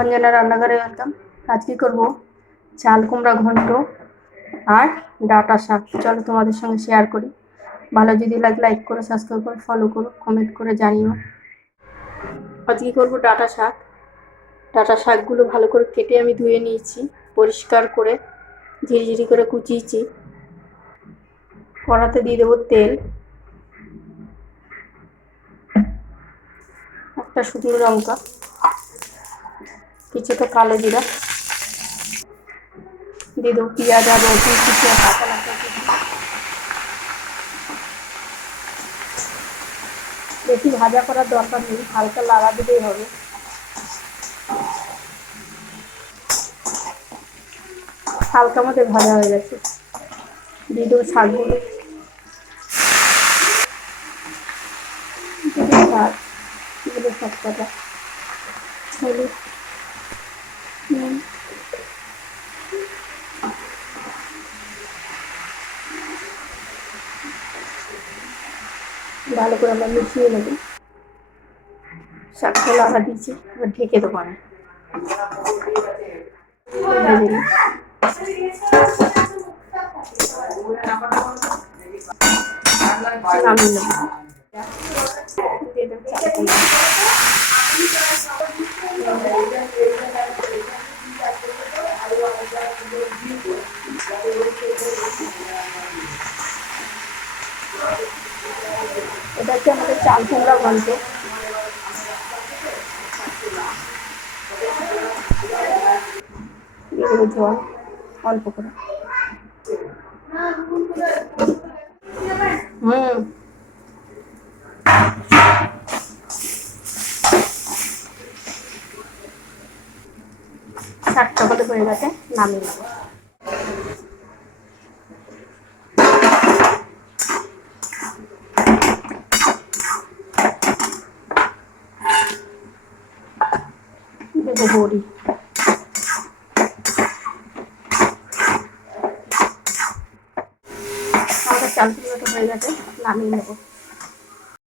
অঞ্জনা রান্নাঘরে ওয়েলকাম। আজকে করব চাল কুমড়া ঘন্ট আর ডাঁটা শাক। চলো তোমাদের সঙ্গে শেয়ার করি। ভালো যদি লাগে লাইক করো, সাবস্ক্রাইব করো, ফলো করো, কমেন্ট করে জানিও। আজকে করব ডাঁটা শাক। ডাঁটা শাকগুলো ভালো করে কেটে আমি ধুয়ে নিয়েছি, পরিষ্কার করে ঝিরিঝিরি করে কুচিয়েছি। কড়াতে দিয়ে দেবো তেল, একটা শুকনো লঙ্কা, কিছুটা কালো জিরা, দিয়ে দেবো পেঁয়াজ আর রসুন কুচি আর কাঁচা লঙ্কা কুচি। বেশি ভাজা করার দরকার নেই, হালকা লাড়া দিলেই হবে। হালকা মধ্যে ভাজা হয়ে গেছে, দিয়ে দেবো শাকগুলো। শাক এগুলো সব কটা হলুদ, নুন, ভালো করে আমরা মিশিয়ে নেব। শাকটা লাগা দিয়েছি, এবার ঢেকে দেবো আমি। নামিয়ে নেব। এটা হচ্ছে আমাদের চাল কুমড়া ঘন্ট। এগুলো জল অল্প করে। শাকটা হলে হয়ে গেছে, নামিয়ে নেব। দেবো বড়ি। আমাদের চাল কুমড়োটা হয়ে গেছে, নামিয়ে নেব।